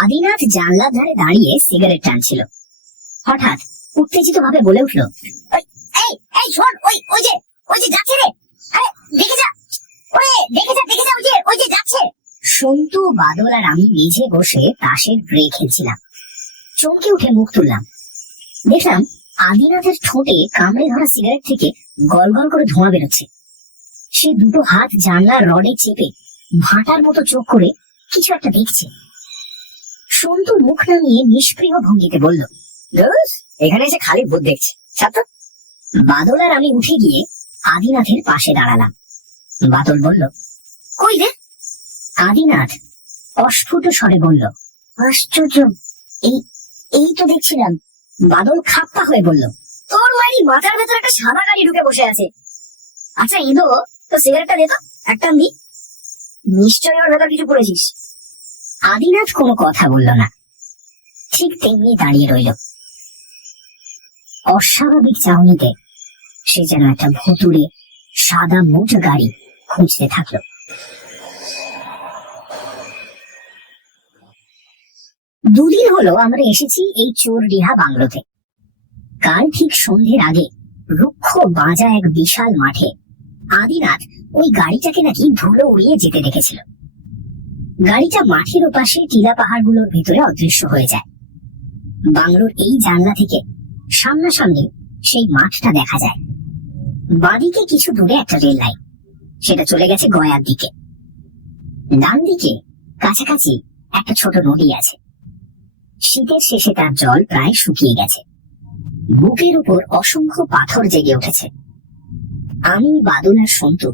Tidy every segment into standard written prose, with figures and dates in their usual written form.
আদিনাথ জানলার ধারে দাঁড়িয়ে সিগারেট টানছিল। হঠাৎ উত্তেজিত ভাবে বলে উঠল, এই এই শোন, ওই যে যাচ্ছে রে, আরে দেখে যা, ওরে দেখে যা, ওই যে যাচ্ছে। সন্তু, বাদল আর আমি মেঝে বসে তাসের ব্রে খেলছিলাম। চমকে উঠে মুখ তুললাম, দেখলাম আদিনাথের ঠোঁটে কামড়ে ধরা সিগারেট থেকে গল গল করে ধোঁয়া বেরোচ্ছে। সে দুটো হাত জানলার রডে চেপে ভাটার মতো চোখ করে কিছু একটা দেখছে। সন্তু মুখ নামিয়ে নিষ্প্রিয় ভঙ্গিতে বলল, এখানে এসে খালি ভূত দেখছে। বাদল আর আমি উঠে গিয়ে আদিনাথের পাশে দাঁড়ালাম। বাদল বলল, কই রে? আদিনাথ অস্ফুট স্বরে বলল, আশ্চর্য, এই তো দেখছিলাম। বাদল খাপ্পা হয়ে বলল, তোর মায়ের মাথার ভেতর একটা সাদা গাড়ি ঢুকে বসে আছে। আচ্ছা ইঁদো, তো সিগারেটটা দে তো, একটা নি। নিশ্চয়ই ওর ভেতর কিছু পড়েছিস। আদিনাথ কোনো কথা বলল না, ঠিক তেমনি দাঁড়িয়ে রইল। অস্বাভাবিক চাউনিতে সে যেন একটা ভুতুড়ে সাদা মোট গাড়ি খুঁজতে থাকলো। দুদিন হলো আমরা এসেছি এই চোর রিহা বাংলোতে। কাল ঠিক সন্ধ্যের আগে রুক্ষ বাঁজা এক বিশাল মাঠে আদিনাথ ওই গাড়িটাকে নাকি ধুলো উড়িয়ে যেতে দেখেছিল। গাড়িটা মাঠের ওপাশে টিলা পাহাড়গুলোর ভেতরে অদৃশ্য হয়ে যায়। বাংলোর এই জানলা থেকে সামনাসামনি সেই মাঠটা দেখা যায়। বাঁদিকে কিছু দূরে একটা রেল লাইন, সেটা চলে গেছে গয়ার দিকে। ডান দিকে কাছাকাছি একটা ছোট নদী আছে। শীতের শেষে তার জল প্রায় শুকিয়ে গেছে। বুকের উপর অসংখ্য পাথর জেগে উঠেছে। আমি, বাদল আর সন্তু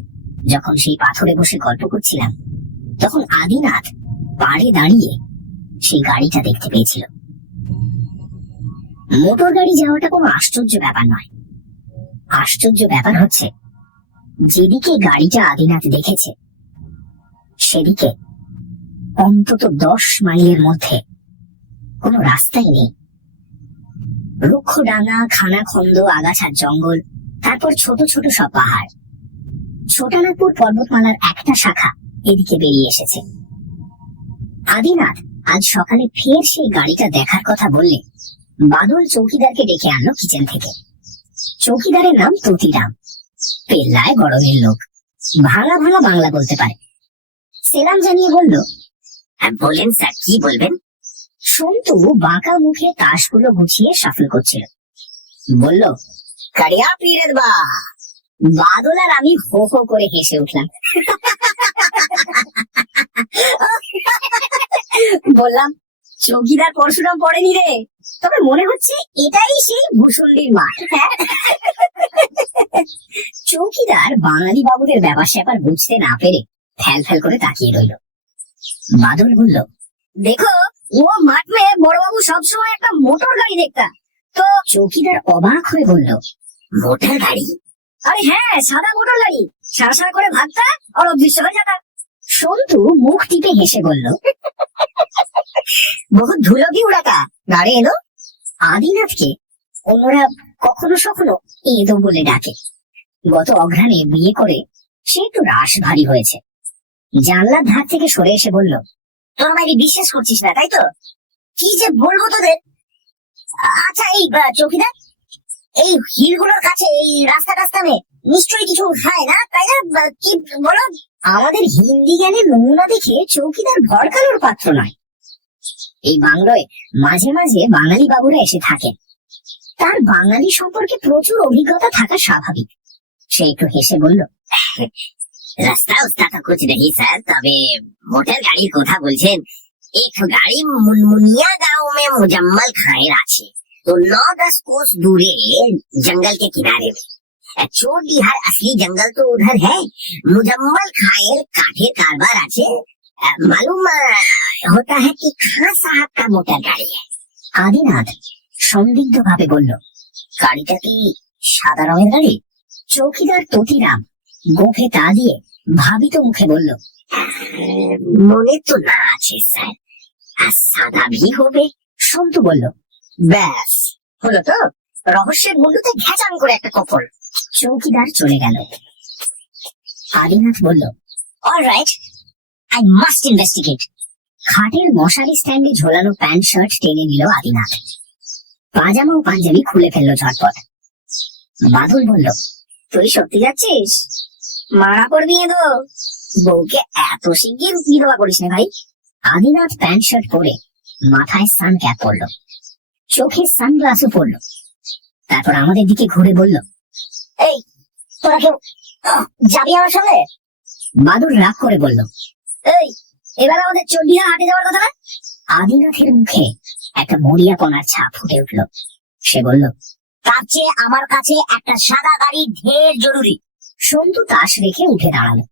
যখন সেই পাথরে বসে গল্প করছিলাম, তখন আদিনাথ পাড়ে দাঁড়িয়ে সেই গাড়িটা দেখতে পেয়েছিল। মোটর গাড়ি যাওয়াটা কোনো আশ্চর্য ব্যাপার নয়। আশ্চর্য ব্যাপার হচ্ছে, যেদিকে গাড়িটা আদিনাথ দেখেছে সেদিকে অন্তত 10 মাইলের মধ্যে কোনো রাস্তাই নেই। রুক্ষ ডাঙা, খানা খন্দ, আগাছার জঙ্গল, তারপর ছোট ছোট সব পাহাড়। ছোটানাগপুর পর্বতমালার একটা শাখা এদিকে বেরিয়ে এসেছে। আদিনাথ আজ সকালে ফের সেই গাড়িটা দেখার কথা বললে বাদল চৌকিদারকে ডেকে আনলো কিচেন থেকে। চৌকিদারের নাম ততিরাম, পেল্লায় গরমের লোক, ভাঙা ভাঙা বাংলা বলতে পারে। সেলাম জানিয়ে বলল, বলেন স্যার, কি বলবেন? সন্তু বাঁকা মুখে তাসগুলো গুছিয়ে শাফল করছিল। বলল, কারিয়া পীরের বা। বাদল আর আমি হো হো করে হেসে উঠলাম। বললাম, চৌকিদার পরশুরাম পড়েনি রে, তবে মনে হচ্ছে এটাই সেই ভূষণ্ডির মাঠ। চৌকিদার বাঙালি বাবুদের ব্যাপার স্যাপার বুঝতে না পেরে ফ্যাল ফ্যাল করে তাকিয়ে রইল। বাদল বলল, দেখো, ও মাঠ মে বড়বাবু সবসময় একটা মোটর গাড়ি দেখতা। তো চৌকিদার অবাক হয়ে বলল, মোটর গাড়ি? আরে হ্যাঁ, সাদা মোটর গাড়ি, সারা সারা করে ভাগতা আর অদৃশ্য হয়ে যেতা। সন্তু মুখ টিপে হেসে বলল, বহুত ধুলো কি উড়াতা গাড়ি এলো। আদিনাথকে অন্যরা কখনো সখনো এদো বলে ডাকে। গত অঘ্রাণে বিয়ে করে সে একটু রাশ ভারী হয়েছে। জানলার ধার থেকে সরে এসে বলল, তোর বাইরে বিশ্বাস করছিস না তাই তো? কি যে বলবো তোদের। আচ্ছা এই চৌকিদার, এই হিলগুলোর কাছে এই রাস্তা মে নিশ্চয়ই কিছু খায় না, তাই না? কি বলো? আমাদের হিন্দি জ্ঞানের নমুনা দেখে চৌকিদার ভড়কানোর পাত্র নয়। এই বাংলোয় মাঝে মাঝে বাঙালি বাবুরা এসে থাকেন। তার বাঙালি সম্পর্কে প্রচুর অভিজ্ঞতা থাকা স্বাভাবিক। সে একটু হেসে বলল, রাস্তা উস্তা তো কুছ নেই স্যার, তবে মোটর গাড়ির কথা বলছেন। एक गाड़ी मुनमुनिया गांव में मुजम्मल खायर আছে, तो 9-10 कोस दूरे जंगल के किनारे में। चोर बिहार असली जंगल तो उधर है। मुजम्मल खायर काठे कारबार আছে। मालूम होता है कि खां साहब का मोटर गाड़ी है। আদিনাথ সন্দিগ্ধ ভাবে বলল, গাড়িটা কি সাদা রঙের গাড়ি? চৌকিদার ততিরাম গোফে তা দিয়ে ভাবিত মুখে বলল, মনে তো না আছে স্যার, আর সাদা ভি হবে। সন্তু বলল, ব্যাস হলো তো, রহস্যের মুন্ডুতে ঘেঁচান করে একটা কপল। চৌকিদার চলে গেল। আদিনাথ বলল, অলরাইট, আই মাস্ট ইনভেস্টিগেট। খাটের মশারি স্ট্যান্ডে ঝোলানো প্যান্ট শার্ট টেনে নিল আদিনাথ। পাজামা ও পাঞ্জাবি খুলে ফেললো ঝটপট। বাদল বলল, তুই সত্যি যাচ্ছিস? মারা পড়বি তো, বউকে এত শিগগির বিধবা করিস না ভাই। আদিনাথ প্যান্ট শার্ট পরে মাথায় সান ক্যাপ পরলো, চোখে সানগ্লাসও পরলো। তারপর আমাদের দিকে ঘুরে বলল, এই তোরা কেউ যাবি আমার সঙ্গে? বাদল রাগ করে বলল, এই এবার আমাদের চন্ডিয়া হাটে যাওয়ার কথা না? আদিনাথের মুখে একটা মরিয়াপনার ছাপ ফুটে উঠল। সে বলল, তার চেয়ে আমার কাছে একটা সাদা গাড়ি ঢের জরুরি। সন্তু তাস রেখে উঠে দাঁড়ালো,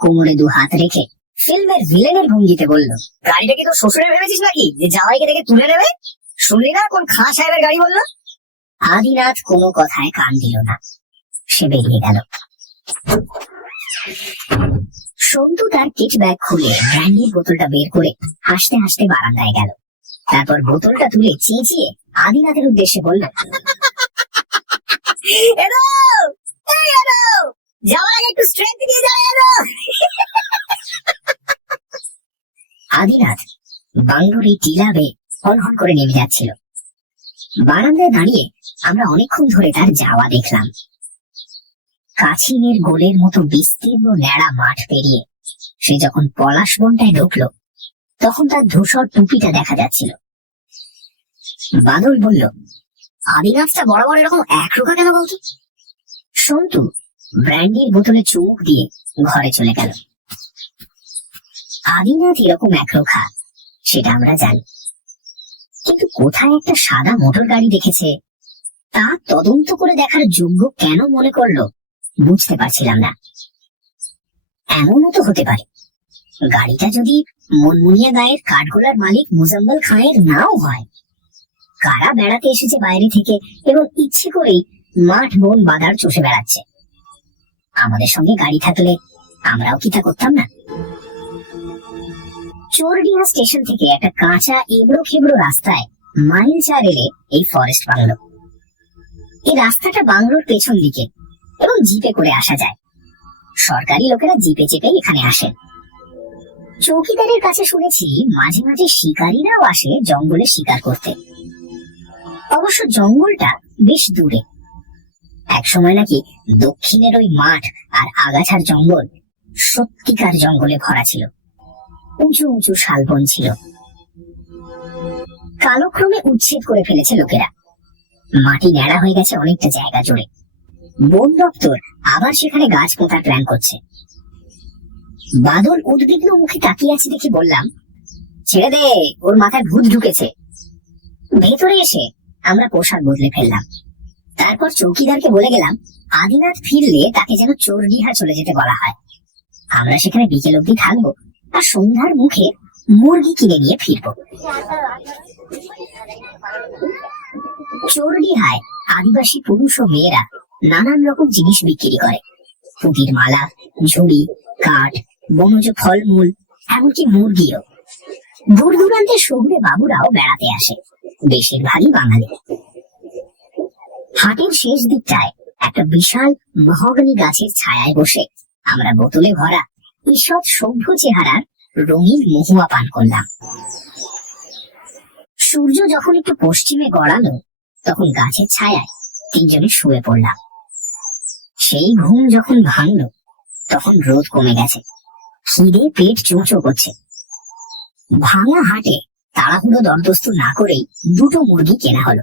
কোমরে দু হাত রেখে ফিল্মের ভিলেনের ভঙ্গিতে বলল, গাড়িটা কি তোর শ্বশুরের ভেবেছিস নাকি যে জামাইকে দেখে তুলে নেবে? শুনলি না কোন খাঁ সাহেবের গাড়ি বললো? আদিনাথ কোনো কথায় কান দিল না, সে বেরিয়ে গেল। সন্তু তার কিট ব্যাগ খুলে ব্র্যান্ডির বোতলটা বের করে হাসতে হাসতে বারান্দায় গেল। তারপর বোতলটা তুলে চেঁচিয়ে আদিনাথের উদ্দেশ্যে বলল, একটু স্ট্রেংথ দিয়ে যাও। আদিনাথ বাংলোর এই টিলা বেয়ে হনহন করে নেমে যাচ্ছিল। বারান্দায় দাঁড়িয়ে আমরা অনেকক্ষণ ধরে তার যাওয়া দেখলাম। কাছিমের গোলের মতো বিস্তীর্ণ ন্যাড়া মাঠ পেরিয়ে সে যখন পলাশ বনটায় ঢুকলো, তখন তার ধূসর টুপিটা দেখা যাচ্ছিল। বাদল বলল, আদিনাথটা বরাবর এরকম একরোখা কেন বলতো? সন্তু ব্র্যান্ডির বোতলে চুমুক দিয়ে ঘরে চলে গেল। আদিনাথ এরকম একরোখা সেটা আমরা জানি, কিন্তু কোথায় একটা সাদা মোটর গাড়ি দেখেছে তা তদন্ত করে দেখার যোগ্য কেন মনে করলো বুঝতে পারছিলাম না। এমনও তো হতে পারে গাড়িটা যদি মনমুনিয়া গায়ের কাঠগোলার মালিক মুজাম্মল খানের নাও হয়। কারা বেড়াতে এসেছে বাইরে থেকে এবং ইচ্ছে করেই মাঠ বন বাদার চষে বেড়াচ্ছে। আমাদের সঙ্গে গাড়ি থাকলে আমরাও কি তা করতাম না? চোরডিহা স্টেশন থেকে একটা কাঁচা এবড়ো খেবড়ো রাস্তায় মাইল 4 এলে এই ফরেস্ট বাংলো। এই রাস্তাটা বাংলোর পেছন দিকে এবং জিপে করে আসা যায়। সরকারি লোকেরা জিপে চেপে এখানে আসেন। চৌকিদারের কাছে শুনেছি মাঝে মাঝে শিকারীরাও আসে জঙ্গলে শিকার করতে। অবশ্য জঙ্গলটা বেশ দূরে। একসময় নাকি দক্ষিণের ওই মাঠ আর আগাছার জঙ্গল সত্যিকার জঙ্গলে ভরা ছিল। উঁচু উঁচু শালবন ছিল, কালক্রমে উচ্ছেদ করে ফেলেছে লোকেরা। মাটি ন্যাড়া হয়ে গেছে অনেকটা জায়গা জুড়ে। বন দপ্তর আবার সেখানে গাছ পোঁতার প্ল্যান করছে। বাদল উদ্বিগ্ন মুখে তাকিয়ে আছে দেখে বললাম, ছেড়ে দে, ওর মাথায় ভূত ঢুকেছে। ভেতরে এসে আমরা পোশাক বদলে ফেললাম। তারপর চৌকিদারকে বলে গেলাম আদিনাথ ফিরলে তাকে যেন চোরডিহা চলে যেতে বলা হয়। আমরা সেখানে বিকেল অব্দি থাকবো আর সন্ধ্যার মুখে মুরগি কিনে নিয়ে ফিরবো। চোরডিহায় আদিবাসী পুরুষ ও মেয়েরা নানান রকম জিনিস বিক্রি করে। পুঁতির মালা, ঝুড়ি, কাঠ, বনজ ফলমূল, এমনকি মুরগিও। দূর দূরান্তের শহুরে বাবুরাও বেড়াতে আসে, বেশিরভাগই বাঙালি। হাটের শেষ দিকটায় একটা বিশাল মহাগনি গাছের ছায়ায় বসে আমরা বোতলে ভরা ঈষৎ সভ্য চেহারার রঙিন মহুয়া পান করলাম। সূর্য যখন একটু পশ্চিমে গড়ালো, তখন গাছের ছায়ায় তিনজনে শুয়ে পড়লাম। সেই ঘুম যখন ভাঙলো, তখন রোদ কমে গেছে, খিদে পেট চোঁচো করছে। ভাঙা হাটে তাড়াহুড়ো দরদস্তু না করেই 2টো মুরগি কেনা হলো।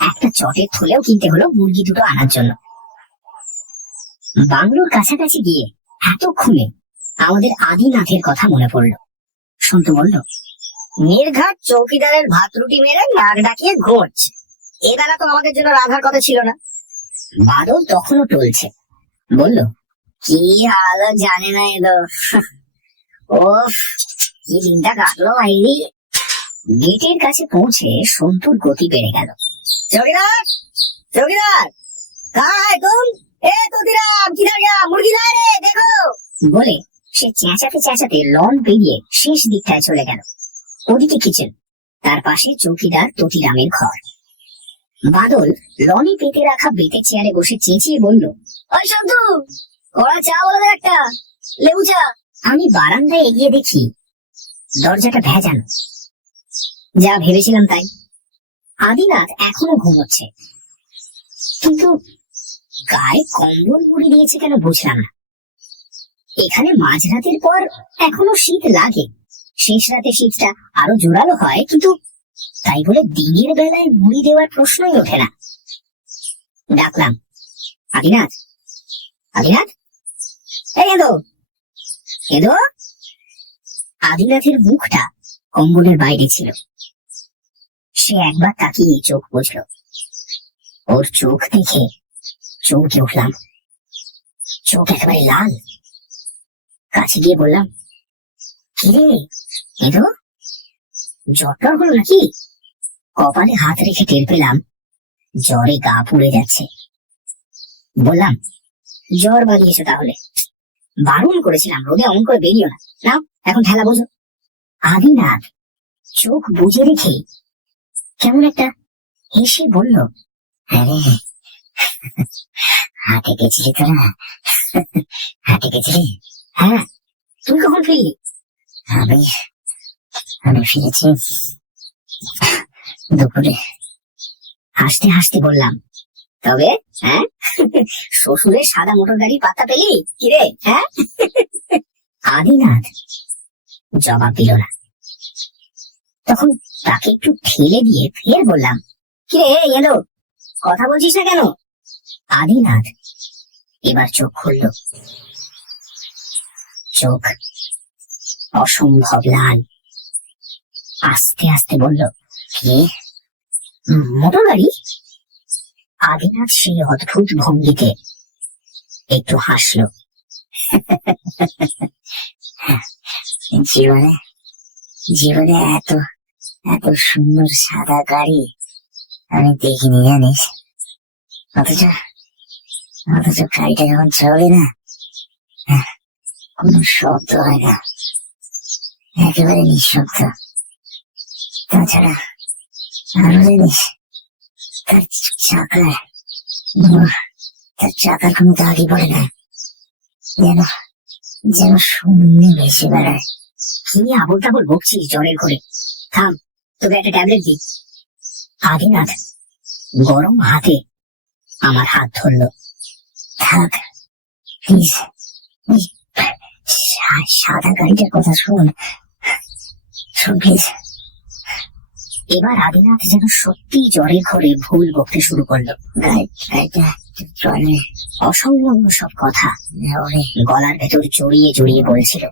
একটা চটের থলেও কিনতে হলো মুরগি 2টো আনার জন্য। বাংলোর কাছাকাছি গিয়ে এতক্ষণে আমাদের আদিনাথের কথা মনে পড়লো। সন্তু বলল, নির্ঘাট চৌকিদারের ভাত রুটি মেরে নাক ডাকিয়ে ঘুমোচ্ছে। এ বেলা তো আমাদের জন্য রাখার কথা ছিল না। বাদল তখনও টলছে, বলল, কি হাল জানে না এলো। ও কি দিনটা কাটলো ভাইরি। গেটের কাছে পৌঁছে সন্তুর গতি বেড়ে গেল। চৌকিদার, চৌকিদার, কায় তুম? এ তোদিরাম, কিধার গয়া? মুরগি লায় রে, দেখো। বলে সে চেঁচাতে চেঁচাতে লন পেরিয়ে শেষ দিকটায় চলে গেল। ওদিকে কিচেন, তার পাশে চৌকিদার ততিরামের ঘর। বাদল লনে পেতে রাখা বেতের চেয়ারে বসে চেঁচিয়ে বলল, ওই সন্তু, ওরা চা বলে একটা লেবু চা। আমি বারান্দায় এগিয়ে দেখি দরজাটা ভেজানো। যা ভেবেছিলাম তাই, আদিনাথ এখনো ঘুমোচ্ছে, কিন্তু গায়ে কম্বল মুড়ি দিয়েছে কেন বুঝলাম না। এখানে মাঝরাতের পর এখনো শীত লাগে, শেষ রাতে শীতটা আরো জোরালো হয়, কিন্তু তাই বলে দিনের বেলায় মুড়ি দেওয়ার প্রশ্নই ওঠে না। ডাকলাম, আদিনাথ, আদিনাথ, এই এদো, এদো। আদিনাথের মুখটা কম্বলের বাইরে ছিল। সে একবার তাকিয়ে চোখ বুঝল। ওর চোখ দেখে চমকে উঠলাম, চোখ একেবারে লাল। কাছে গিয়ে বললাম, কিরে এদো, জ্বর হলো নাকি? কপালে হাত রেখে টের পেলাম জ্বরে গা পুড়ে যাচ্ছে। বললাম, জ্বর বাঁধিয়েছো তাহলে? বারণ করেছিলাম রোদে অমন করে বেরিও না। নাও এখন ঠেলা বোঝো। আদিনাথ চোখ বুঝে রেখে কেমন একটা হেসে বলল, আরে হাটে গেছিলি তোরা? হাটে গেছিলি? হ্যাঁ, তুই কখন ফিরলি? আমি আমি ফিরেছি দুপুরে। হাসতে হাসতে বললাম, তবে হ্যাঁ, শ্বশুরের সাদা মোটর গাড়ি পাতা পেলি কিরে? হ্যাঁ। আদিনাথ জবাব দিল না। তখন তাকে একটু ঠেলে দিয়ে ফের বললাম, কিরে এলো, কথা বলছিস না কেন? আদিনাথ এবার চোখ খুলল। চোখ অসম্ভব লাল। আস্তে আস্তে বলল, কি মোটর গাড়ি? আদিনাথ সেই অদ্ভুত ভঙ্গিতে একটু হাসল। জীবনে জীবনে এত এত সুন্দর সাদা গাড়ি আমি দেখিনি, জানিস? অথচ অথচ গাড়িটা যখন চলে না, কোনো শব্দ হয় না, একেবারে নিঃশব্দ। তাছাড়া আরো জানিস, তার চাকার কোনো দাগই পড়ে না, যেন যেন শূন্যে ভেসে বেড়ায়। কি আবল তাবল বকছিস জ্বরের ঘরে? থাম, তোকে একটা ট্যাবলেট দিই। আদিনাথ গরম হাতে আমার হাত ধরল। থাক প্লিজ, সাদা গাড়িটার কথা শোন প্লিজ। এবার আদিনাথ যেন সত্যি জ্বরের ঘরে ভুল বকতে শুরু করলো। অসংলগ্ন সব কথা গলার ভেতর জড়িয়ে জড়িয়ে বলছিল।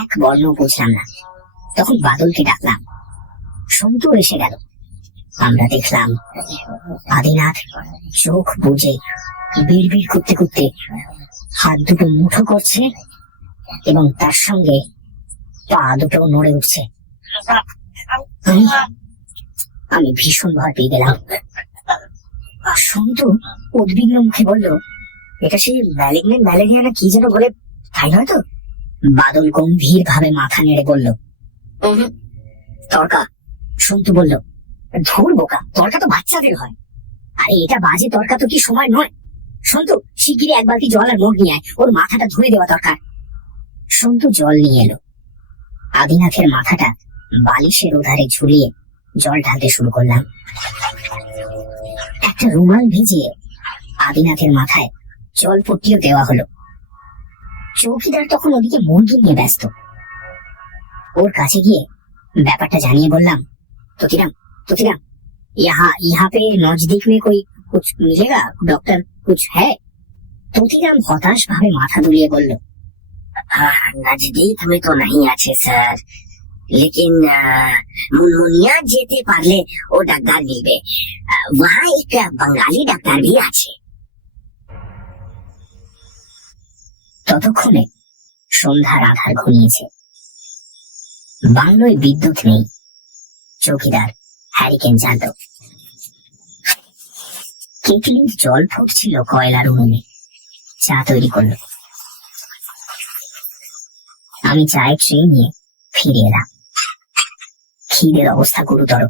এক বর্ণ বুঝলাম না। তখন বাদলকে ডাকলাম, সন্তু এসে গেল। আমরা দেখলাম আদিনাথ চোখ বুজে বিড়বিড় করতে করতে হাত দুটো মুঠো করছে এবং তার সঙ্গে পা দুটো নড়ে উঠছে। আমি ভীষণ ভয় পেয়ে গেলাম। সন্তু উদ্বিগ্ন মুখে বলল, এটা সেই ম্যালিগনেন্ট ম্যালেরিয়া না কি যেন বলে, তাই নয় তো? বাদল গম্ভীর ভাবে মাথা নেড়ে বলল, তর্কা। সন্তু বলল, ধুর বোকা, তর্কা তো বাচ্চাদের হয়। আরে এটা বাজে তর্কা তো কি সময় নয়। সন্তু শিগগিরই এক বালতি জল আর মগ নিয়ে আয়, ওর মাথাটা ধুয়ে দেওয়া দরকার। সন্তু জল নিয়ে এলো। আদিনাথের মাথাটা বালিশের ওধারে ঝুলিয়ে জল ঢালতে শুরু করলাম। একটা রুমাল ভিজিয়ে আদিনাথের মাথায় জল পট্টিও দেওয়া হলো। চৌকিদার তখন ওদিকে মুরগি নিয়ে ব্যস্ত। ওর কাছে গিয়ে ব্যাপারটা জানিয়ে বললাম, তোতিরাম তোতিরাম, यहाँ पे नजदीक में कोई कुछ मिलेगा डॉक्टर, कुछ है? তোতিরাম হতাশ ভাবে মাথা দুলিয়ে বলল, नजदीक में तो नहीं আছে স্যার, लेकिन मुनमुनिया যেতে পারলে ও ডাক্তার মিলবে। वहाँ एक बंगाली ডাক্তার भी আছে। ততক্ষণে সন্ধ্যার আধার ঘনিয়েছে। বাংলোয় বিদ্যুৎ নেই। চৌকিদার হ্যারিকেন জ্বালল। কেটলির জল ফুটছিল কয়লার উনুনে। চা তৈরি করল। আমি চায়ের ট্রে নিয়ে ফিরে এলাম। খিদের অবস্থা গুরুতর,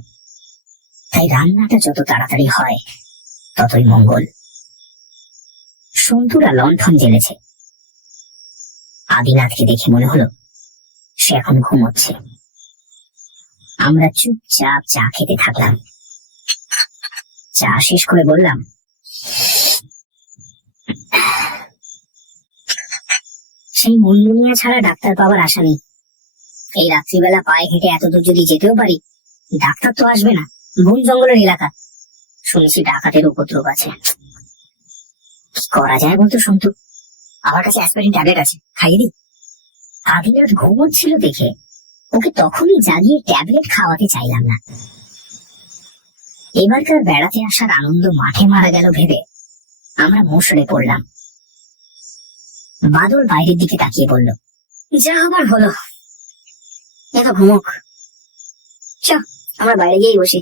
তাই রান্নাটা যত তাড়াতাড়ি হয় ততই মঙ্গল। সন্তুরা লণ্ঠন জ্বেলেছে। আদিনাথকে দেখে মনে হলো সে এখন ঘুমোচ্ছে। আমরা চুপচাপ চা খেতে থাকলাম। চা শেষ করে বললাম, সেই মুনমুনিয়া ছাড়া ডাক্তার পাওয়ার আশা নেই। এই রাত্রিবেলা পায়ে হেঁটে এতদূর যদি যেতেও পারি, ডাক্তার তো আসবে না। বন জঙ্গলের এলাকা, শুনেছি ডাকাতের উপদ্রব আছে। কি করা যায় বলতো সন্তু? আমার কাছে অ্যাসপিরিন ট্যাবলেট আছে, খাইয়ে দিই। আদিনাথ ঘুমোচ্ছিল দেখে ওকে তখনই জাগিয়ে ট্যাবলেট খাওয়াতে চাইলাম না। এবারকার বেড়াতে আসার আনন্দ মাঠে মারা গেল ভেবে আমরা মুষড়ে পড়লাম। বাদল বাইরের দিকে তাকিয়ে বলল, যা হবার হলো, এত ঘুমোক। চ, আমরা বাইরে গিয়েই বসি,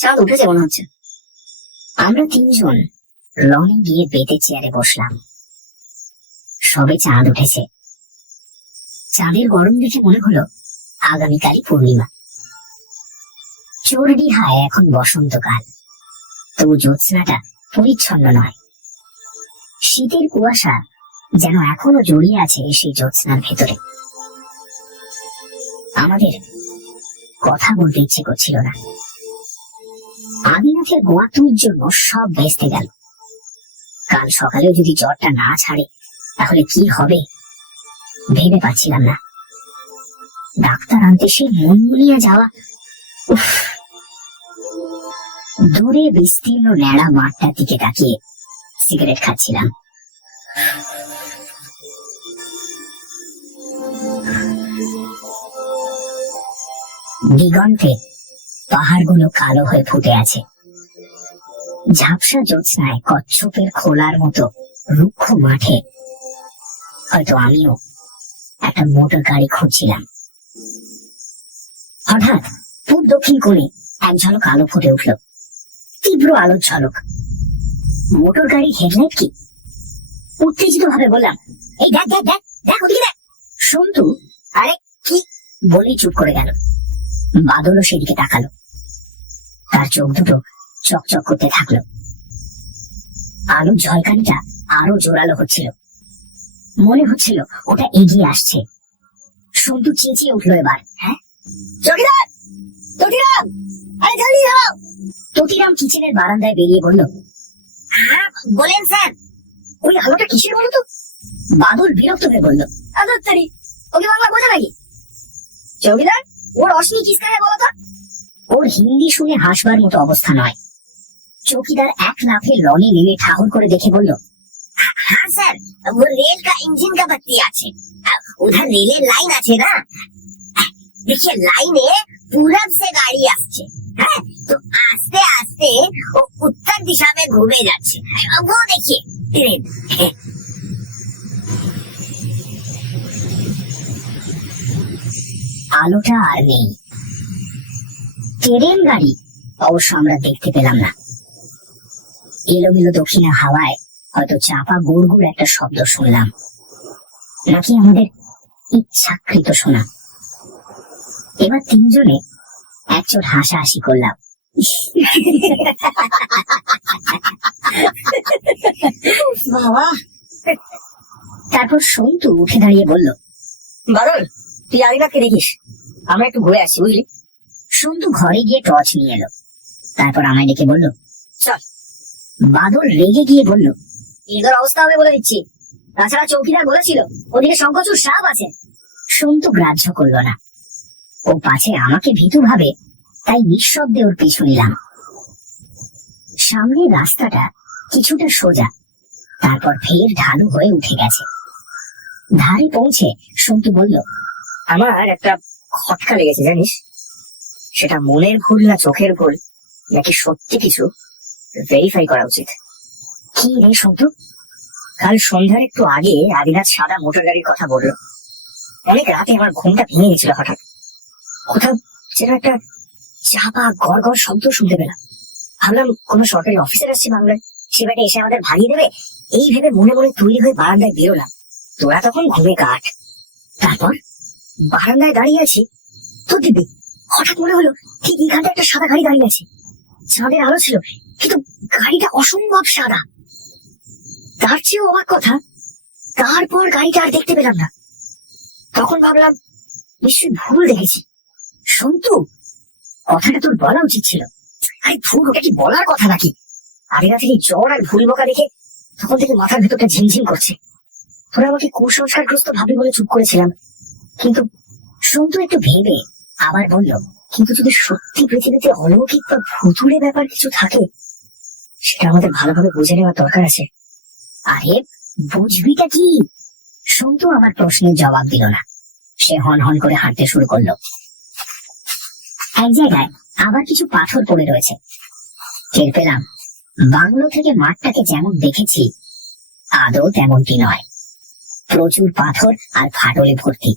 চাঁদ উঠেছে মনে হচ্ছে। আমরা তিনজন লনে গিয়ে বেতে চেয়ারে বসলাম। সবে চাঁদ উঠেছে। চাঁদের গরম দেখে মনে হলো আগামীকালই পূর্ণিমা। চোরডিহায় এখন বসন্তকাল, তবু জ্যোৎস্নাটা পরিচ্ছন্ন নয়। শীতের কুয়াশা যেন এখনো জড়িয়ে আছে সেই জ্যোৎস্নার ভেতরে। আমাদের কথা বলতে ইচ্ছে করছিল না। আদিনাথের গোয়াতুমির জন্য সব ভেস্তে গেল। কাল সকালেও যদি জ্বরটা না ছাড়ে তাহলে কি হবে ভেবে পাচ্ছিলাম না। ডাক্তার আনতে সেই মুনমুনিয়া যাওয়া। দূরে বিস্তীর্ণ ন্যাড়া মাঠটার দিকে তাকিয়ে সিগারেট খাচ্ছিলাম। দিগন্তে পাহাড়গুলো কালো হয়ে ফুটে আছে। ঝাপসা জ্যোৎস্নায় কচ্ছপের খোলার মতো রুক্ষ মাঠে হয়তো আমিও একটা মোটর গাড়ি খুঁজছিলাম। হঠাৎ পূব দক্ষিণ কোণে এক ঝলক আলো ফুটে উঠল, তীব্র আলোর ঝলক। মোটর গাড়ির হেডলাইট কি? উত্তেজিত ভাবে বললাম, এই দেখ দেখ দেখ দেখ, ওদিকে দেখ। সন্তু আরে কি বলেই চুপ করে গেল। বাদলও সেদিকে তাকালো। তার চোখ দুটো চকচক করতে থাকলো। আলোর ঝলকানিটা আরো জোরালো হচ্ছিল। মনে হচ্ছিল ওটা এগিয়ে আসছে। সন্তু চেঁচিয়ে উঠলো এবার, হ্যাঁ চকিদার, তটিরাম, আরে জলদি যাও। তটিরাম কিচেনের বারান্দায় বেরিয়ে বলল, হ্যাঁ বলেন স্যার। ওই আলোটা কিসের বলো তো? বাদল বিরক্ত হয়ে বলল, আদত্তারি, ওকে বাংলা বোঝা নাকি? চৌকিদার, ওর অশ্মি কিসকা হ্যাঁ বলো তো? ওর হিন্দি শুনে হাসবার মতো অবস্থা নয়। চৌকিদার এক লাফে লনে নেমে ঠাহর করে দেখে বলল, হ্যাঁ স্যার, वो रेल का इंजन का बत्ती আছে, उधर रेलेর লাইন আছে না, देखिए লাইনে पूरब से गाड़ी আসছে, হ্যাঁ তো আস্তে আস্তে ও উত্তর দিশা में ঘুরে যাচ্ছে, वो देखिए ट्रेन। আলোটা আর নেই। ট্রেন গাড়ি অবশ্য আমরা দেখতে পেলাম না। এলোমেলো দক্ষিণা হাওয়ায় হয়তো চাপা গুড়গুড় একটা শব্দ শুনলাম, নাকি আমাদের ইচ্ছাকৃত শোনা। এবার তিনজনে একচোট হাসাহাসি করলাম। বাবা। তারপর সন্তু উঠে দাঁড়িয়ে বলল, বাদল তুই আদিনাথকে দেখিস, আমরা একটু ঘুরে আসি বুঝলি। সন্তু ঘরে গিয়ে টর্চ নিয়ে এলো, তারপর আমায় ডেকে বলল, চল। বাদল রেগে গিয়ে বলল, এদের অবস্থা হবে বলে দিচ্ছি, তাছাড়া চৌকিদার বলেছিল ওদিকে শঙ্কচুর সাপ আছে। সন্তু গ্রাহ্য করল না। ও পাছে আমাকে ভীতু ভাবে, তাই নিঃশব্দে ওর পিছু নিলাম। সামনের রাস্তাটা কিছুটা সোজা, তারপর ফের ঢালু হয়ে উঠে গেছে। ধারে পৌঁছে সন্তু বলল, আমার একটা খটকা লেগেছে জানিস, সেটা মনের ভুল না চোখের ভুল নাকি সত্যি কিছু ভেরিফাই করা উচিত। কি রে সন্তু? কাল সন্ধ্যার একটু আগে আদিনাথ সাদা মোটর গাড়ির কথা বললো। অনেক রাতে আমার ঘুমটা ভেঙে গেছিল। হঠাৎ কোথাও যেন একটা চাপা গড় গড় শব্দ শুনতে পেলাম। ভাবলাম কোনো সরকারি অফিসার আসছে বাংলায়, সে ব্যাটা এসে আমাদের ভাগিয়ে দেবে, এই ভেবে মনে মনে তৈরি হয়ে বারান্দায় বেরোলাম। তোরা তখন ঘুমে কাঠ। তারপর বারান্দায় দাঁড়িয়ে আছি, তো দিব্যি হঠাৎ মনে হলো ঠিক এইখানটা একটা সাদা গাড়ি দাঁড়িয়ে আছে। চাঁদের আলো ছিল, কিন্তু গাড়িটা অসম্ভব সাদা। তার চেয়েও অবাক কথা, তারপর গাড়িটা আর দেখতে পেলাম না। তখন ভাবলাম নিশ্চয়ই ভুল দেখেছি। সন্তু, কথাটা তোর বলা উচিত ছিল। আরে ভুল, ওটা কি বলার কথা নাকি? আগে রাতে এই জ্বর আর ভুল বকা দেখে তখন থেকে মাথার ভেতরটা ঝিমঝিম করছে। তোরা আমাকে কুসংস্কারগ্রস্ত ভাবি বলে চুপ করেছিলাম, কিন্তু সন্তু একটু ভেবে আবার বলল, কিন্তু যদি সত্যি পৃথিবীতে অলৌকিক বা ভুতুড়ে ব্যাপার কিছু থাকে, সেটা আমাদের ভালোভাবে বুঝে নেওয়ার দরকার আছে। আরে বুঝবিটা কি? সন্তু আমার প্রশ্নের জবাব দিল না। সে হন হন করে হাঁটতে শুরু করলো। এক জায়গায় আবার কিছু পাথর পড়ে রয়েছে। টের পেলাম বাংলো থেকে মাঠটাকে যেমন দেখেছি আদৌ তেমনটি নয়। প্রচুর পাথর আর ফাটলে ভর্তি।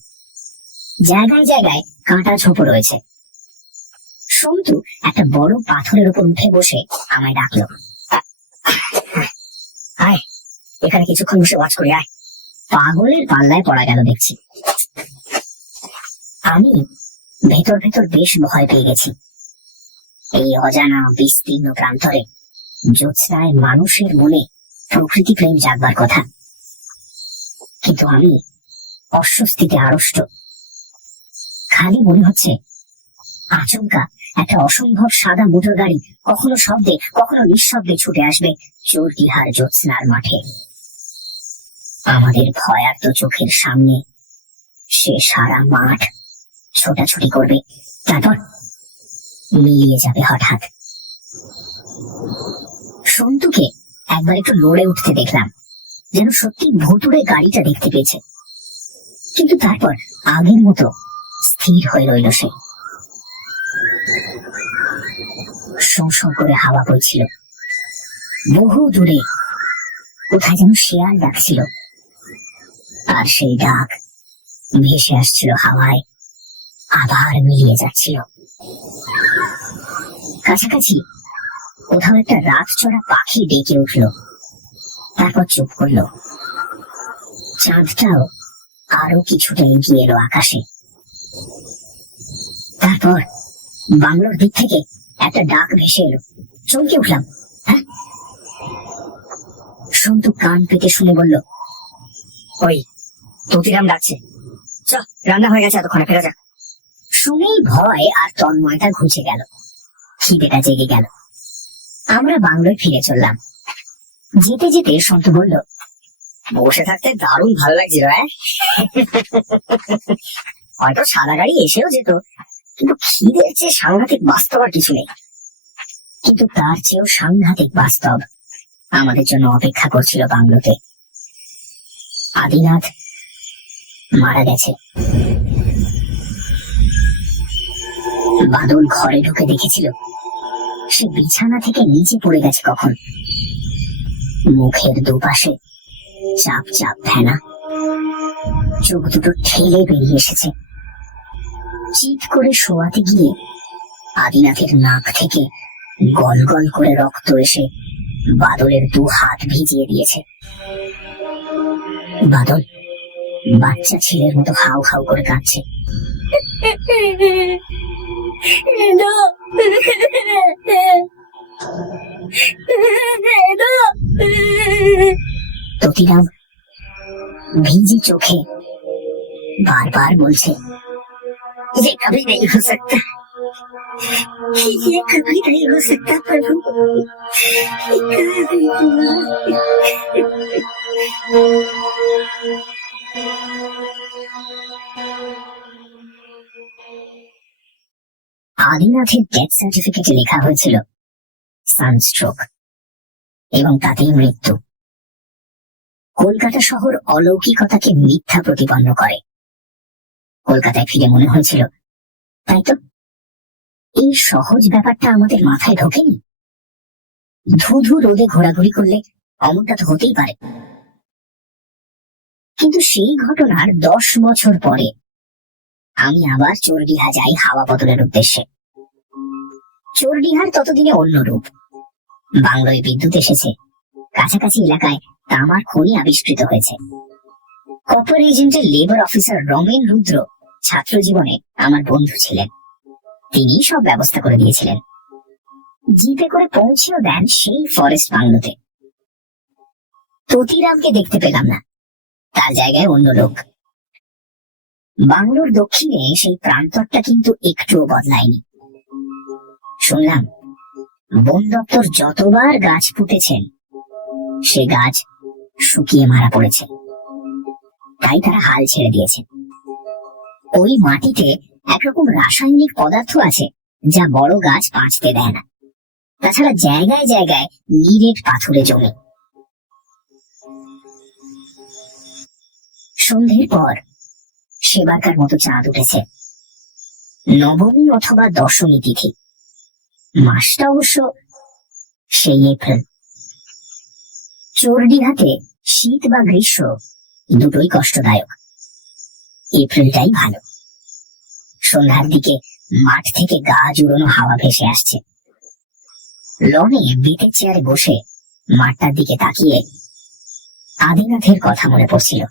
জায়গায় জায়গায় কাঁটা ছোপ রয়েছে। সন্তু একটা বড় পাথরের উপর উঠে বসে আমায় ডাকলো, আয় এখানে কিছুক্ষণ বসে ওয়াচ করি আয়। পাগলের পাল্লায় পড়া গেল দেখছি। আমি ভেতর ভেতর বেশ ভয় পেয়ে গেছি। এই অজানা বিস্তীর্ণ প্রান্তরে জ্যোৎস্নায় মানুষের মনে প্রকৃতি প্রেম জাগবার কথা, কিন্তু আমি অস্বস্তিতে আড়ষ্ট। খালি মনে হচ্ছে আচমকা একটা অসম্ভব সাদা মোটর গাড়ি কখনো শব্দে কখনো নিঃশব্দে ছুটে আসবে চোরটিহার জ্যোৎস্নার মাঠে। আমাদের ভয়ার্ত চোখের সামনে সে সারা মাঠ ছোটাছুটি করবে, তারপর মিলিয়ে যাবে হঠাৎ। সন্তুকে একবার একটু লড়ে উঠতে দেখলাম, যেন সত্যি ভুতুড়ে গাড়িটা দেখতে পেয়েছে, কিন্তু তারপর আগের মতো স্থির হয়ে রইল সে। শোঁ শোঁ করে হাওয়া বইছিল। বহু দূরে কোথায় যেন শেয়াল ডাকছিল, আর সেই ডাক ভেসে আসছিল হাওয়ায়, আবার মিলিয়ে যাচ্ছিল। কাছাকাছি কোথাও একটা রাত চড়া পাখি ডেকে উঠল, তারপর চুপ করলো। চাঁদটাও আরো কিছুটা এগিয়ে এলো আকাশে। তারপর বাংলোর দিক থেকে একটা ডাক ভেসে এলো। চমকে উঠলাম। হ্যাঁ, সন্তু কান পেতে শুনে বলল, ওই ততিরাম ডাকছে, চ রান্না হয়ে গেছে, এতক্ষণে ফেরা যাক। শুনেই ভয় আর তন্ময়টা ঘুচে গেল, খিদেটা জেগে গেল। আমরা বাংলোয় ফিরে চললাম। যেতে যেতে সন্তু বলল, বসে থাকতে দারুণ ভালো লাগছিল। হয়তো সাদা গাড়ি এসেও যেত, কিন্তু খিদের চেয়ে সাংঘাতিক বাস্তব আর কিছু নেই। কিন্তু তার চেয়েও সাংঘাতিক বাস্তব আমাদের জন্য অপেক্ষা করছিল বাংলোতে। আদিনাথ মারা গেছে। বাদল ঘরে ঢুকে দেখেছিল সে বিছানা থেকে নিচে পড়ে গেছে কখন। মুখের দুপাশে চাপ চাপ ফেনা, চোখ দুটো ঠেলে বেরিয়ে এসেছে। চিৎ করে শোয়াতে গিয়ে আদিনাথের নাক থেকে গল গল করে রক্ত এসে বাদলের 2 হাত ভিজিয়ে দিয়েছে। বাদল বাচ্চা ছেলের মতো হাউ হাউ করে কাঁদছে। ততিরাম ভিজে চোখে বারবার বলছে, ये कभी नहीं हो सकता, ये कभी नहीं हो सकता प्रभु। আদিনাথের ডেথ সার্টিফিকেটে লেখা হয়েছিল সানস্ট্রোক, এবং তাতেই মৃত্যু। কলকাতা শহর অলৌকিকতাকে মিথ্যা প্রতিপন্ন করে। কলকাতায় ফিরে মনে হয়েছিল, তাই তো এই সহজ ব্যাপারটা আমাদের মাথায় ঢোকেনি। ধুধু রোদে ঘোরাঘুরি করলে অমনটা তো হতেই পারে। কিন্তু সেই ঘটনার 10 বছর পরে আমি আবার চোরডিহা যাই হাওয়া বদলের উদ্দেশ্যে। চোরডিহার ততদিনে অন্য রূপ। বাংলোয় বিদ্যুৎ এসেছে, কাছাকাছি এলাকায় তামার খনি আবিষ্কৃত হয়েছে। কপার এজেন্টের লেবার অফিসার রমেন রুদ্র ছাত্র জীবনে আমার বন্ধু ছিলেন। তিনি সব ব্যবস্থা করে দিয়েছিলেন। জিপে করে পৌঁছেও দেন সেই ফরেস্ট বাংলোতে। ততিরামকে দেখতে পেলাম না, তার জায়গায় অন্য লোক। বাংলোর দক্ষিণে সেই প্রান্তরটা কিন্তু একটুও বদলায়নি। শুনলাম বন দপ্তর যতবার গাছ পুঁতেছেন সে গাছ শুকিয়ে মারা পড়েছে, তাই তারা হাল ছেড়ে দিয়েছে। ওই মাটিতে একরকম রাসায়নিক পদার্থ আছে যা বড় গাছ বাঁচতে দেয় না। তাছাড়া জায়গায় জায়গায় নিরেট পাথুরে জমি। সন্ধ্যের পর সেবারকার মতো চাঁদ উঠেছে। নবমী অথবা দশমী তিথি। মাসটা অবশ্য সেই এপ্রিল। চোরডিহাতে শীত বা গ্রীষ্ম দুটোই কষ্টদায়ক। এপ্রিলটাই ভালো। সন্ধ্যার দিকে মাঠ থেকে গা জুড়োনো হাওয়া ভেসে আসছে। লনে বেতের চেয়ারে বসে মাঠটার দিকে তাকিয়ে আদিনাথের কথা মনে পড়ছিল।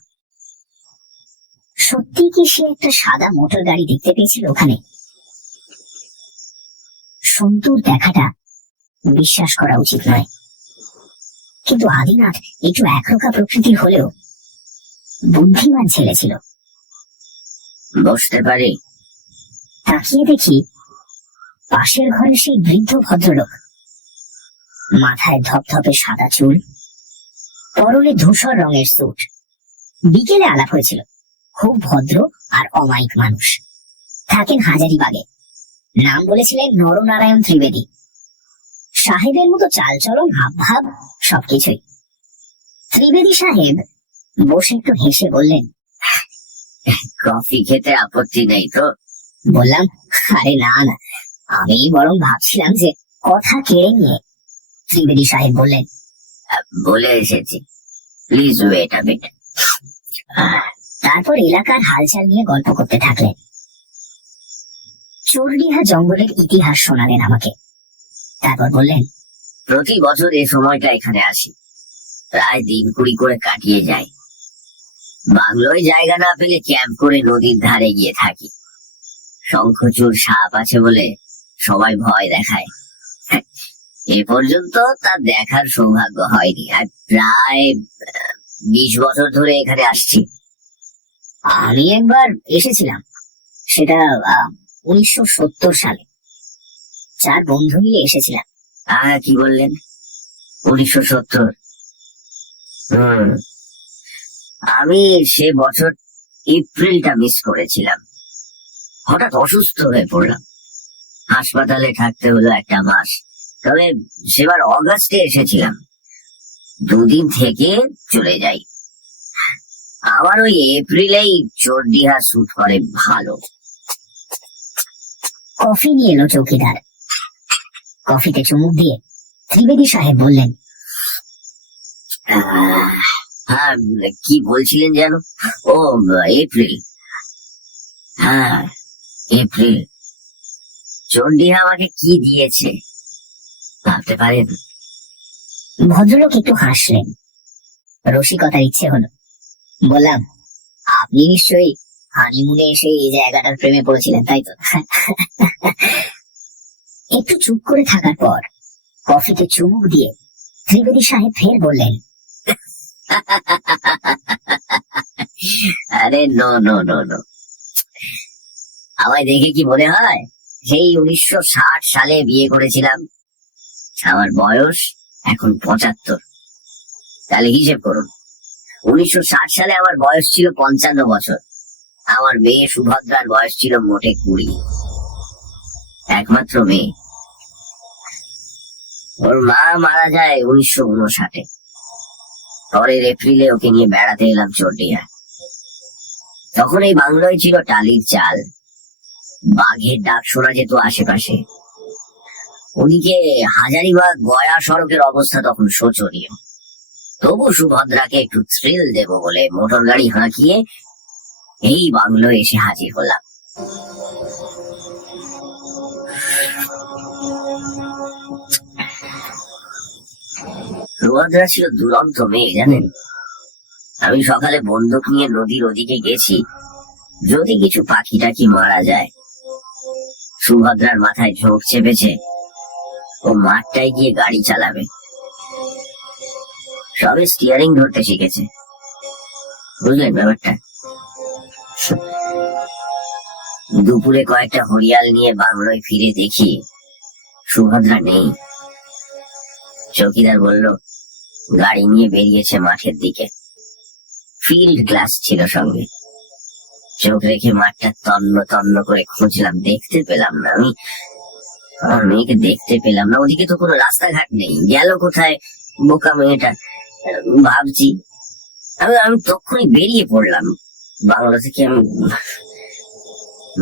সত্যি কি সে একটা সাদা মোটর গাড়ি দেখতে পেয়েছিল ওখানে? সন্তুর দেখাটা বিশ্বাস করা উচিত নয়, কিন্তু আদিনাথ একটু একরোখা প্রকৃতির হলেও বুদ্ধিমান ছেলে ছিল। বসতে পারি? তাকিয়ে দেখি পাশের ঘরে সেই বৃদ্ধ ভদ্রলোক। মাথায় ধপধপে সাদা চুল, পরনে ধূসর রঙের স্যুট। বিকেলে আলাপ হয়েছিল। খুব ভদ্র আর অমায়িক মানুষ। থাকেন হাজারিবাগে। নাম বলেছিলেন নরনারায়ণ ত্রিবেদী। সাহেবের মতো চালচলন, হাবভাব সবকিছুই। ত্রিবেদী সাহেব বসে একটু হেসে বললেন, কফি খেতে আপত্তি নেই তো? বললাম, আরে না না, আমি বরং ভাবছিলাম যে কথা কেড়ে নিয়ে। ত্রিবেদী সাহেব বললেন, বলে এসেছি, প্লিজ ওয়েট আ বিট। তারপর এলাকার হালচাল নিয়ে গল্প করতে থাকলেন। চোরডিহা জঙ্গলের ইতিহাস শোনালেন আমাকে। তারপর বললেন, প্রতি বছর এই সময়টা এখানে আসি, প্রায় দিন 20 করে কাটিয়ে যায়। বাংলোয় জায়গা না পেলে ক্যাম্প করে নদীর ধারে গিয়ে থাকি। শঙ্খচূড় সাপ আছে বলে সবাই ভয় দেখায়। এ পর্যন্ত তা দেখার সৌভাগ্য হয়নি। আর প্রায় 20 বছর ধরে এখানে আসছি। আমি একবার এসেছিলাম, সেটা 1970 সালে। 4 বন্ধু মিলে এসেছিলাম। কি বললেন? 1970? আমি সে বছর এপ্রিলটা মিস করেছিলাম। হঠাৎ অসুস্থ হয়ে পড়লাম, হাসপাতালে থাকতে হলো 1 মাস। তবে সেবার অগাস্টে এসেছিলাম, 2 দিন থেকে চলে যাই। আমার ওই এপ্রিলেই চোরডিহা স্যুট করে ভালো। কফি নিয়ে এলো চৌকিদার। কফিতে চুমুক দিয়ে ত্রিবেদী সাহেব বললেন, হ্যাঁ, কি বলছিলেন যেন? ও, এপ্রিল। হ্যাঁ, এপ্রিল। চন্ডিহা আমাকে কি দিয়েছে ভাবতে পারেন? ভদ্রলোক একটু হাসলেন। রসিকতার ইচ্ছে হলো। বললাম, আপনি নিশ্চয়ই হানিমুনে এসে এই জায়গাটার প্রেমে পড়েছিলেন, তাই তো? একটু চুপ করে থাকার পর কফিতে চুমুক দিয়ে ত্রিবেদী সাহেব ফের বললেন, আরে নো নো নো নো, আমায় দেখে কি মনে হয় সেই 1960 সালে বিয়ে করেছিলাম? আমার বয়স এখন 75। তাহলে হিসেব করুন, 1960 সালে আমার বয়স ছিল 55 বছর। আমার মেয়ে সুভদ্রার বয়স ছিল মোটে 20। একমাত্র মেয়ে। ওর মা মারা যায় 1959-এ। পরের এপ্রিলে ওকে নিয়ে বেড়াতে এলাম চোরডিহা। তখন এই বাংলোয় ছিল টালির চাল, বাঘের ডাক শোনা যেত আশেপাশে। ওদিকে হাজারিবাগ গয়া সড়কের অবস্থা তখন শোচনীয়। তবু সুভদ্রাকে একটু থ্রিল দেব বলে মোটর গাড়ি হাঁকিয়ে এই বাংলোয় এসে হাজির হলাম। সুভদ্রা ছিল দুরন্ত মেয়ে, জানেন। আমি সকালে বন্দুক নিয়ে নদীর ওদিকে গেছি, যদি কিছু পাখি টাকি মারা যায়। সুভদ্রার মাথায় ঝোঁক চেপেছে, ও মাঠটায় গিয়ে গাড়ি চালাবে। সবে স্টিয়ারিং ধরতে শিখেছে, বুঝলেন ব্যাপারটা? দুপুরে কয়েকটা হরিয়াল নিয়ে বাংলোয় ফিরে দেখি সুভদ্রা নেই। চৌকিদার বলল গাড়ি নিয়ে বেরিয়েছে মাঠের দিকে। ফিল্ড গ্লাস ছিল সঙ্গে। চোখ রেখে মাঠটা তন্ন তন্ন করে খুঁজলাম, দেখতে পেলাম না। আমি আমার মেয়েকে দেখতে পেলাম না। ওদিকে তো কোনো রাস্তাঘাট নেই, গেল কোথায় বোকা মেয়েটা ভাবছি। আমি তখনই বেরিয়ে পড়লাম বাংলা থেকে। আমি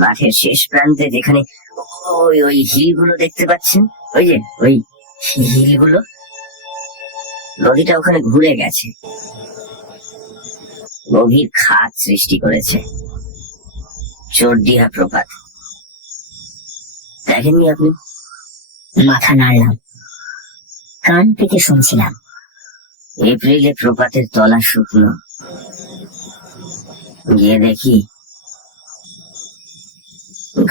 মাঠের শেষ প্রান্তে যেখানে ওই ওই হিলগুলো দেখতে পাচ্ছেন, ওই যে ওই হিলগুলো, নদীটা ওখানে ঘুরে গেছে, গভীর খাদ সৃষ্টি করেছে। চোরডিহা প্রপাত দেখেননি আপনি? মাথা নাড়লাম, কান পেতে শুনছিলাম। এপ্রিলে প্রপাতের তলা শুকনো। গিয়ে দেখি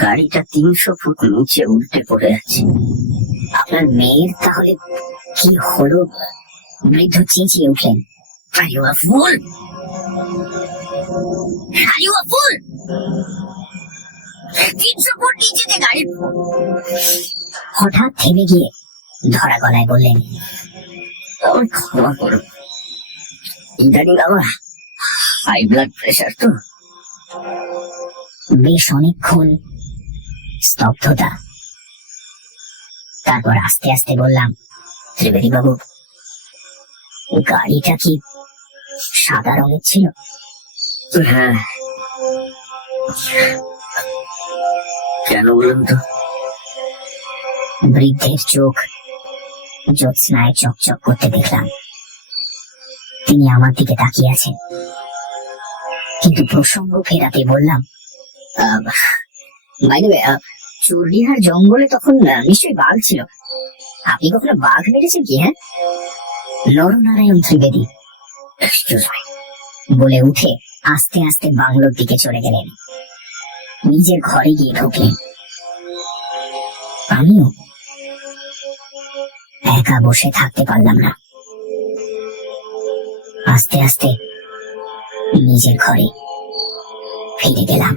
গাড়িটা 300 ফুট নিচে উল্টে পড়ে আছে। আপনার মেয়ের তাহলে কি হলো? বৃদ্ধ চেঁচিয়ে উঠলেন। Are you a fool? Are you a fool? 300 foot নিচেতে গাড়ি। হঠাৎ থেমে গিয়ে ধরা গলায় বললেন, আমার ক্ষমা করো, ইদানিং আমার হাই ব্লাড প্রেশার তো। বেশ অনেকক্ষণ স্তব্ধতা। তারপর আস্তে আস্তে বললাম, ত্রিবেদী বাবু, গাড়িটা কি সাদা রঙের ছিল? হ্যাঁ। কেন বলুন তো? বৃদ্ধের চোখ জ্যোৎস্নায় চকচক করতে দেখলাম। তিনি আমার দিকে তাকিয়ে আছেন, কিন্তু প্রসঙ্গ ফেরাতে বললাম, চুরডিহার জঙ্গলে তখন নিশ্চয়ই বাঘ ছিল। আপনি কখনো বাঘ মেরেছেন কি? হ্যাঁ। নরনারায়ণ ত্রিবেদী বলে উঠে আস্তে আস্তে বাংলোর দিকে চলে গেলেন। নিজের ঘরে গিয়ে ঢুকলেন। আমিও একা বসে থাকতে পারলাম না। আস্তে আস্তে নিজের ঘরে ফিরে গেলাম।